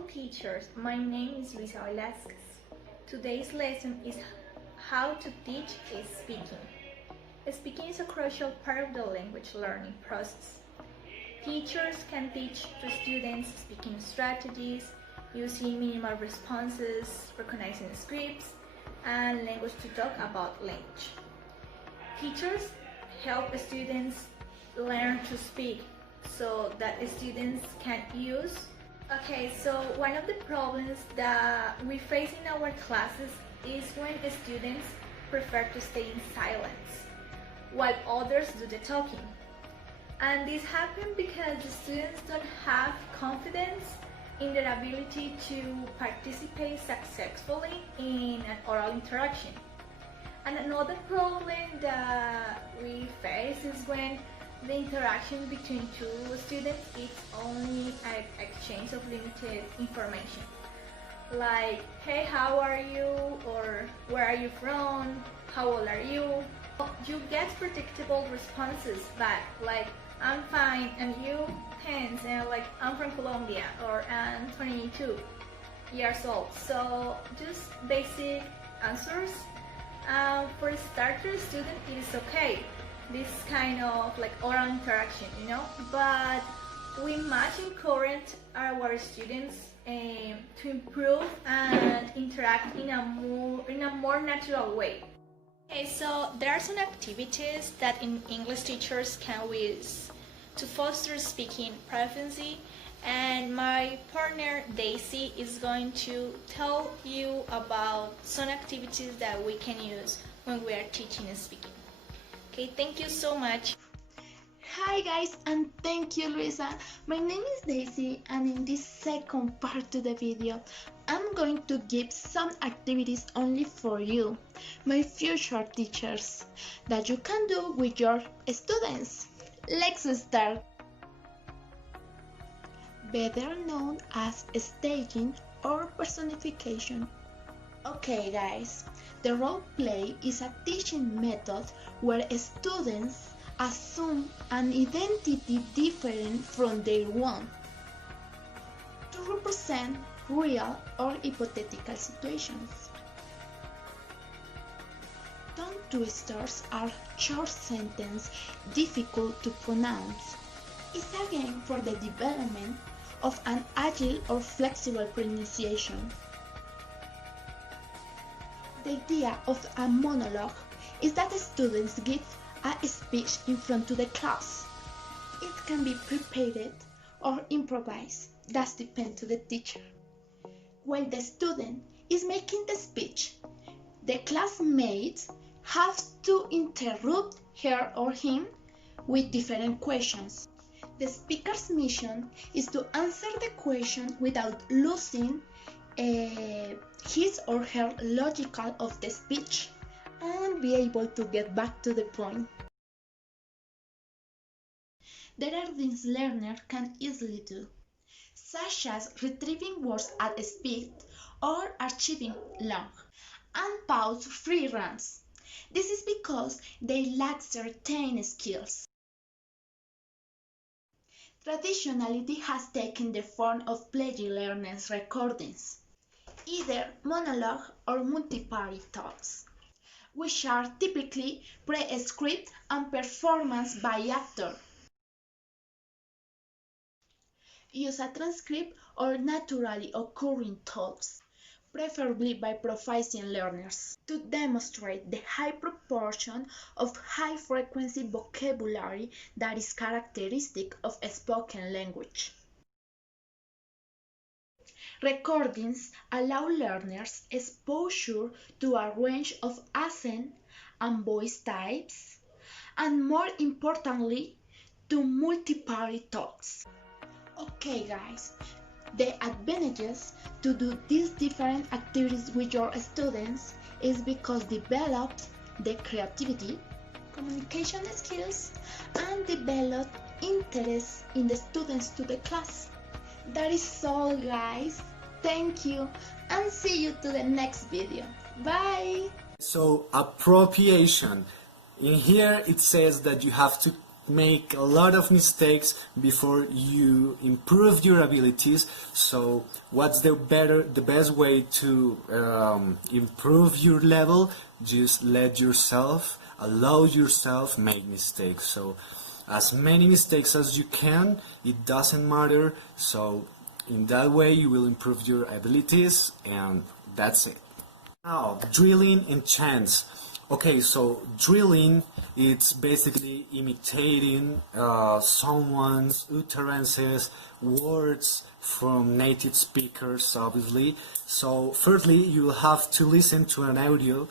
Hello teachers, my name is Luisa Velasquez. Today's lesson is how to teach speaking. Speaking is a crucial part of the language learning process. Teachers can teach to students speaking strategies, using minimal responses, recognizing scripts, and language to talk about language. Teachers help students learn to speak so that students can use. Okay, so one of the problems that we face in our classes is when students prefer to stay in silence while others do the talking. And this happens because the students don't have confidence in their ability to participate successfully in an oral interaction. And another problem that we face is when the interaction between two students is only an exchange of limited information. Like, hey, how are you? Or where are you from? How old are you? You get predictable responses back, like, I'm fine, and you? Thanks, and like, I'm from Colombia, or I'm 22 years old. So just basic answers. For a starter student, it is okay, this kind of like oral interaction, but we must encourage our students to improve and interact in a more natural way. Okay, so there are some activities that English teachers can use to foster speaking proficiency, and my partner Daisy is going to tell you about some activities that we can use when we are teaching speaking. Okay, thank you so much. Hi guys, and thank you Luisa. My name is Daisy, and in this second part of the video I'm going to give some activities only for you, my future teachers, that you can do with your students. Let's start. Better known as staging or personification. Okay guys, the role play is a teaching method where students assume an identity different from their own to represent real or hypothetical situations. Tongue twisters are short sentences difficult to pronounce. It's a game for the development of an agile or flexible pronunciation. The idea of a monologue is that students give a speech in front of the class. It can be prepared or improvised, that depends on the teacher. While the student is making the speech, the classmates have to interrupt her or him with different questions. The speaker's mission is to answer the question without losing his or her logical of the speech and be able to get back to the point. There are things learners can easily do, such as retrieving words at speed or achieving long and pause free runs. This is because they lack certain skills. Traditionality has taken the form of playing learners' recordings, either monologue or multi-party talks, which are typically pre-scripted and performed by actor. Use a transcript or naturally occurring thoughts, preferably by proficient learners, to demonstrate the high proportion of high-frequency vocabulary that is characteristic of spoken language. Recordings allow learners exposure to a range of accent and voice types, and more importantly, to multi-party talks. Okay guys, the advantages to do these different activities with your students is because develop the creativity, communication skills, and develop interest in the students to the class. That is all guys. Thank you and see you to the next video. Bye! So appropriation. In here it says that you have to make a lot of mistakes before you improve your abilities. So what's the best way to improve your level? Just allow yourself make mistakes. So as many mistakes as you can, it doesn't matter. So in that way you will improve your abilities, and that's it. Now, drilling and chants. Okay, so drilling, it's basically imitating someone's utterances, words from native speakers, obviously. So firstly, you will have to listen to an audio,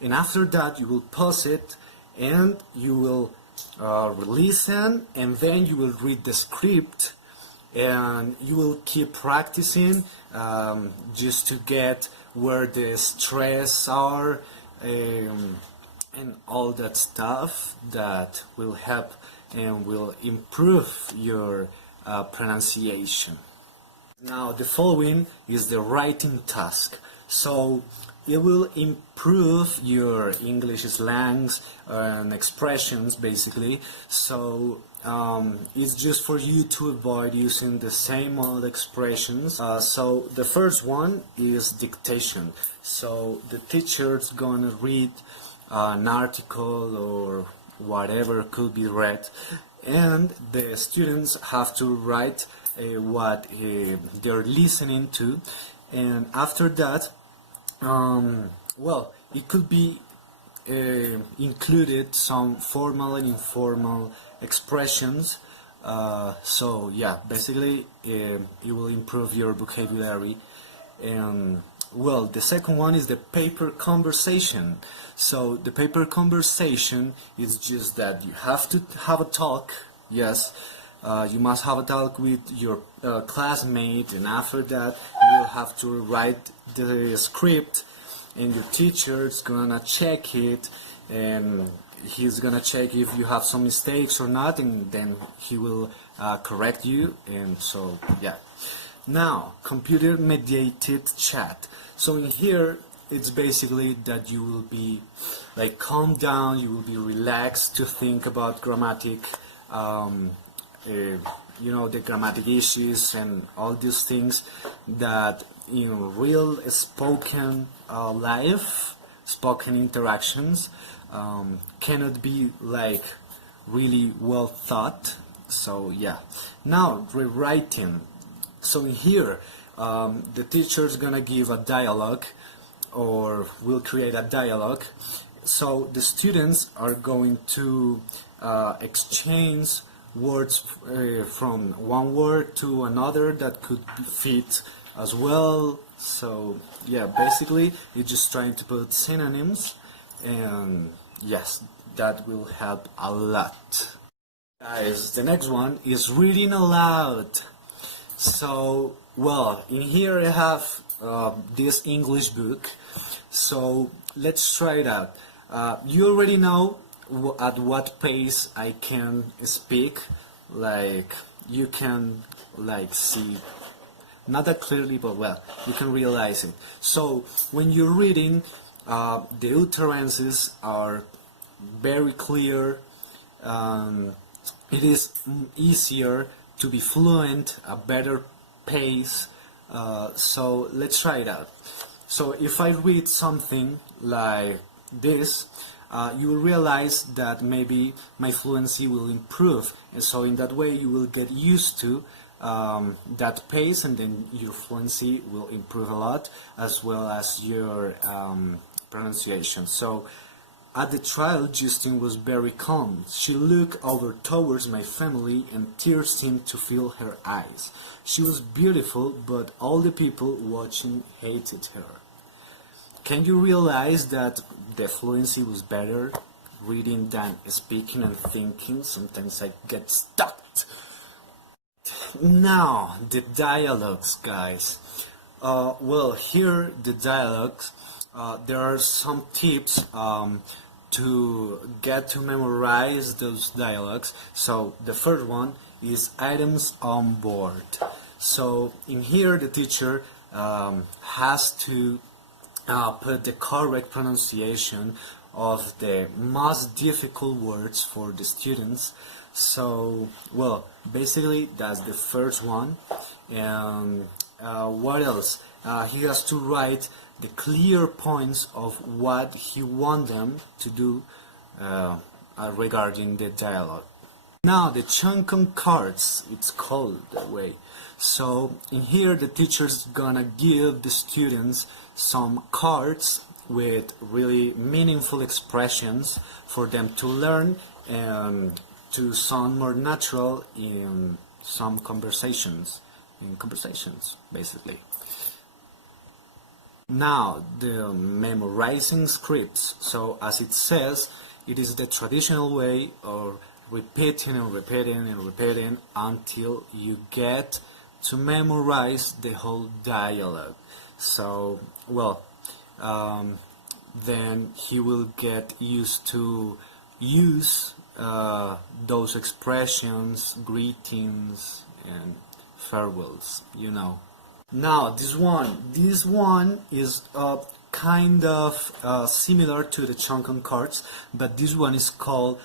and after that you will pause it, and you will listen, and then you will read the script, and you will keep practicing just to get where the stress are, and all that stuff that will help and will improve your pronunciation. Now the following is the writing task. So it will improve your English slangs and expressions, basically. So it's just for you to avoid using the same old expressions. So the first one is dictation. So the teacher's gonna read an article or whatever could be read, and the students have to write what they're listening to, and after that, well, it could be included some formal and informal expressions. So yeah, basically it will improve your vocabulary. And well, the second one is the paper conversation. So the paper conversation is just that you have to have a talk. Yes, you must have a talk with your classmate, and after that you will have to write the script, and your teacher is gonna check it, and he's gonna check if you have some mistakes or not, and then he will correct you. And so yeah. Now, computer mediated chat. So in here it's basically that you will be like calm down, you will be relaxed to think about grammatic, you know, the grammatic issues and all these things that in real spoken life, spoken interactions cannot be like really well thought. So yeah. Now rewriting. So in here the teacher is gonna give a dialogue, or will create a dialogue. So the students are going to exchange words from one word to another that could fit as well. So yeah, basically it's just trying to put synonyms, and yes, that will help a lot. Guys, the next one is reading aloud. So well, in here I have this English book, so let's try it out. You already know at what pace I can speak. Like, you can like see, not that clearly, but well, you can realize it. So when you're reading, the utterances are very clear. It is easier to be fluent, a better pace. So let's try it out. So if I read something like this, you will realize that maybe my fluency will improve, and so in that way you will get used to that pace, and then your fluency will improve a lot, as well as your pronunciation. So at the trial, Justine was very calm. She looked over towards my family, and tears seemed to fill her eyes. She was beautiful, but all the people watching hated her. Can you realize that the fluency was better reading than speaking and thinking? Sometimes I get stuck. Now, the dialogues, guys. Well, here the dialogues. There are some tips to get to memorize those dialogues. So the first one is items on board. So in here the teacher has to put the correct pronunciation of the most difficult words for the students. So, well, basically that's the first one. And what else? He has to write the clear points of what he wants them to do regarding the dialogue. Now the Chunkum cards, it's called that way. So in here the teacher's gonna give the students some cards with really meaningful expressions for them to learn and to sound more natural in some conversations, basically. Now the memorizing scripts. So as it says, it is the traditional way of repeating and repeating and repeating until you get to memorize the whole dialogue. So, well, then he will get used to use those expressions, greetings, and farewells, you know. Now, this one is kind of similar to the Chunkum cards, but this one is called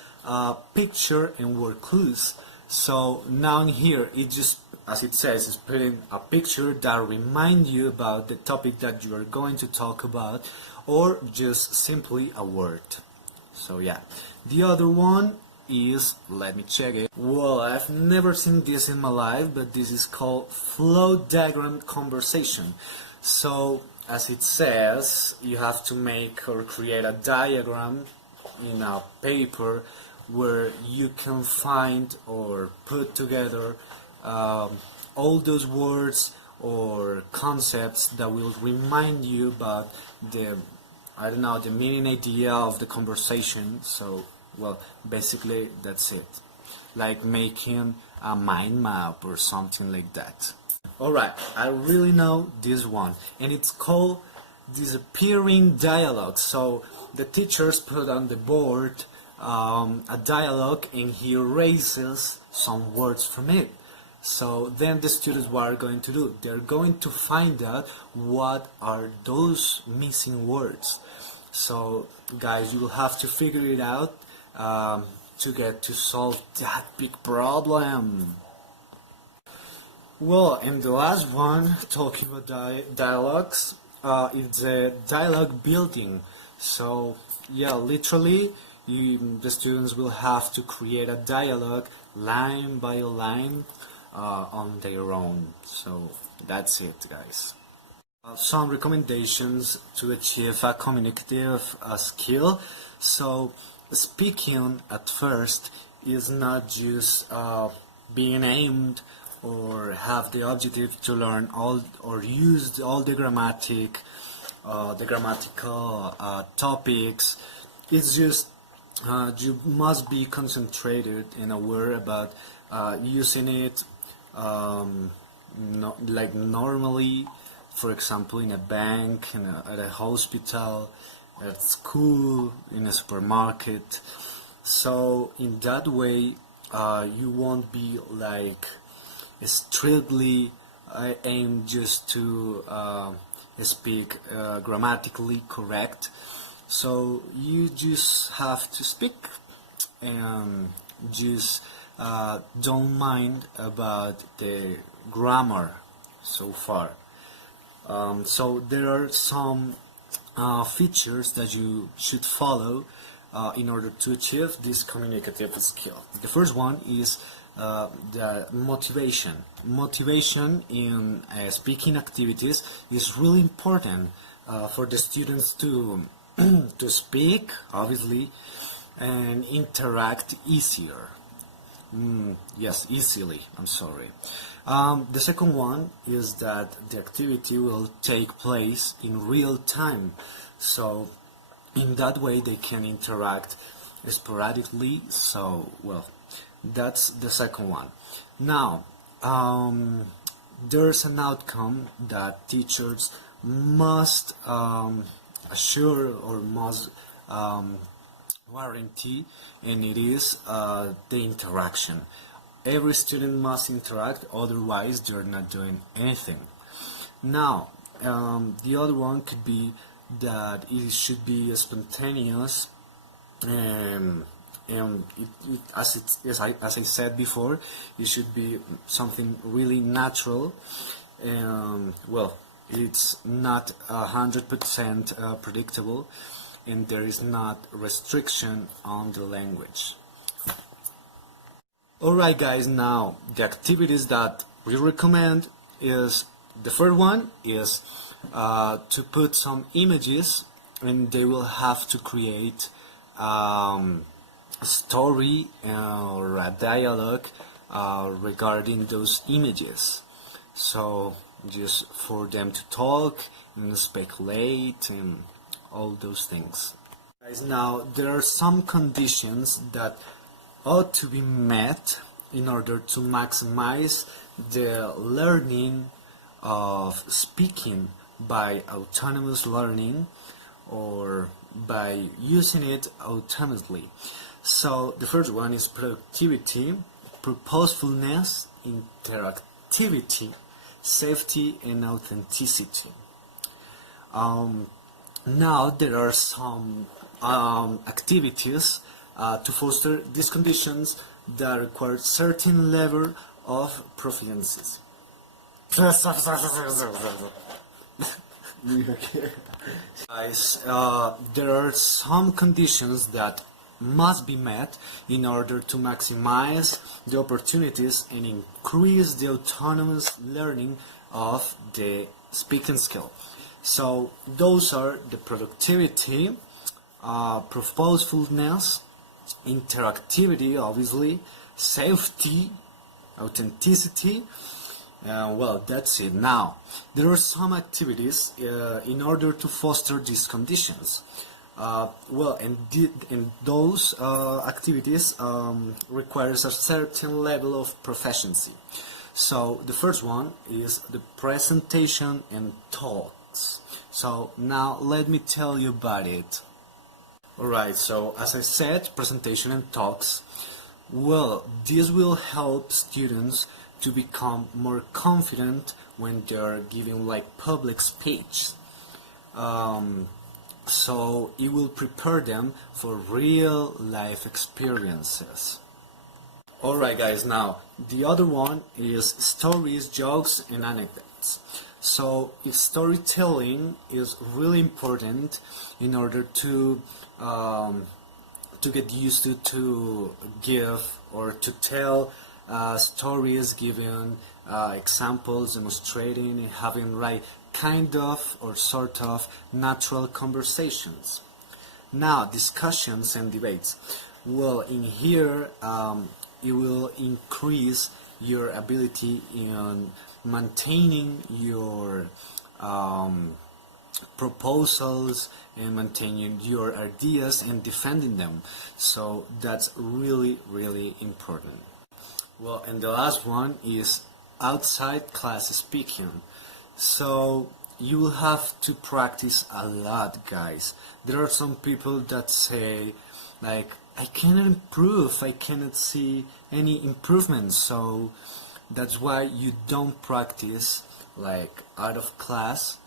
picture and word clues. So now in here, it just, as it says, is putting a picture that remind you about the topic that you are going to talk about, or just simply a word. So yeah, the other one is, let me check it. Well, I've never seen this in my life, but this is called flow diagram conversation. So as it says, you have to make or create a diagram in a paper where you can find or put together all those words or concepts that will remind you about the, I don't know, the meaning idea of the conversation. So, well, basically that's it. Like making a mind map or something like that. Alright, I really know this one, and it's called disappearing dialogue. So the teachers put on the board a dialogue and he erases some words from it. So then the students, what are going to do? They're going to find out what are those missing words. So guys, you will have to figure it out to get to solve that big problem. Well, and the last one, talking about dialogues, it's a dialogue building. So yeah, literally the students will have to create a dialogue line by line on their own. So that's it, guys. Some recommendations to achieve a communicative skill. So speaking at first is not just being aimed or have the objective to learn all or use all the grammatical topics. It's just you must be concentrated and aware about using it like normally, for example in a bank, at a hospital, at school, in a supermarket. So in that way you won't be like strictly aimed just to speak grammatically correct. So you just have to speak and just don't mind about the grammar so far. So there are some features that you should follow in order to achieve this communicative skill. The first one is the motivation. Motivation in speaking activities is really important for the students to to speak, obviously, and interact easier. Yes, easily, I'm sorry. The second one is that the activity will take place in real time. So in that way they can interact sporadically. So, well, that's the second one. Now, there's an outcome that teachers must assure or must guarantee, and it is the interaction. Every student must interact, otherwise they're not doing anything. Now, the other one could be that it should be spontaneous and and as I said before, it should be something really natural. Well, it's not 100% predictable, and there is not restriction on the language. Alright guys, now the activities that we recommend is, the first one is to put some images, and they will have to create a story or a dialogue regarding those images. So just for them to talk and speculate and all those things. Guys, now there are some conditions that ought to be met in order to maximize the learning of speaking by autonomous learning or by using it autonomously. So the first one is productivity, purposefulness, interactivity, safety, and authenticity. Now there are some activities to foster these conditions that require certain level of proficiencies. Guys, there are some conditions that must be met in order to maximize the opportunities and increase the autonomous learning of the speaking skill. So those are the productivity, purposefulness, interactivity, obviously, safety, authenticity. Well, that's it. Now, there are some activities in order to foster these conditions. And those activities requires a certain level of proficiency. So the first one is the presentation and talks. So now let me tell you about it. Alright, so as I said, presentation and talks. Well, this will help students to become more confident when they're giving like public speech. So it will prepare them for real life experiences. Alright guys, now the other one is stories, jokes, and anecdotes. So storytelling is really important in order to get used to give or to tell stories, giving examples, demonstrating, and having right kind of or sort of natural conversations. Now, discussions and debates. Well, in here it will increase your ability in maintaining your proposals and maintaining your ideas and defending them. So that's really, really important. Well, and the last one is outside class speaking. So you will have to practice a lot, guys. There are some people that say, like, I cannot improve, I cannot see any improvement. So that's why you don't practice like out of class.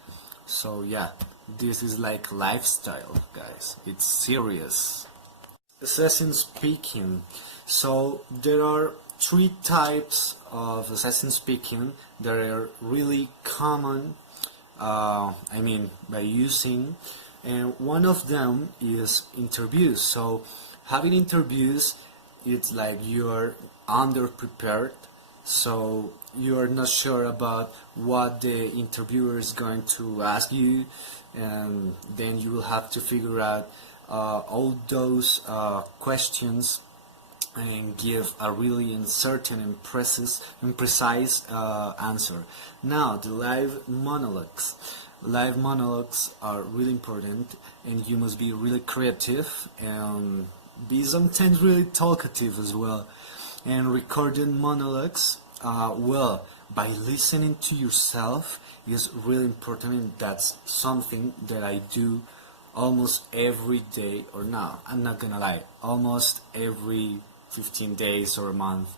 So yeah, this is like lifestyle, guys. It's serious. Assessing speaking. So there are three types of assessing speaking that are really common, by using, and one of them is interviews. So having interviews, it's like you're under-prepared, so you're not sure about what the interviewer is going to ask you, and then you will have to figure out all those questions and give a really certain and precise answer. Now, the live monologues. Live monologues are really important, and you must be really creative and be sometimes really talkative as well. And recorded monologues, by listening to yourself is really important, and that's something that I do almost every day, or now, I'm not gonna lie, almost every 15 days or a month.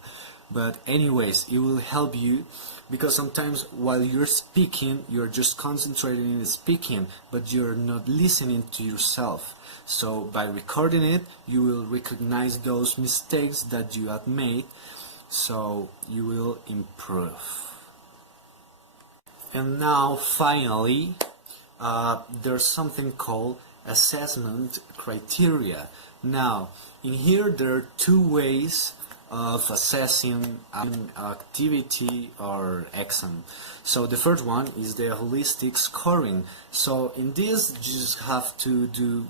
but anyways, it will help you, because sometimes while you're speaking, you're just concentrating in speaking, but you're not listening to yourself. So by recording it, you will recognize those mistakes that you have made, so you will improve. And now finally, there's something called assessment criteria. Now, in here there are two ways of assessing an activity or exam. So the first one is the holistic scoring. So in this, you just have to do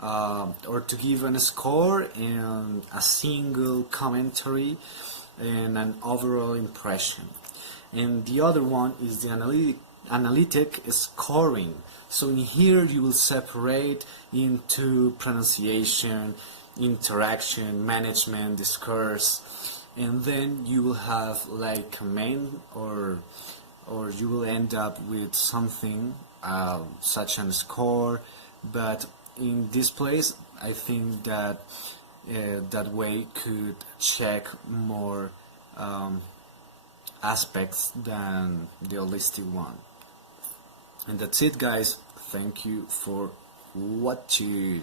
or to give a score and a single commentary and an overall impression. And the other one is the analytic scoring. So in here you will separate into pronunciation, interaction, management, discourse, and then you will have like a main, or you will end up with something such as a score. But in this place, I think that that way could check more aspects than the holistic one. And that's it, guys. Thank you for watching.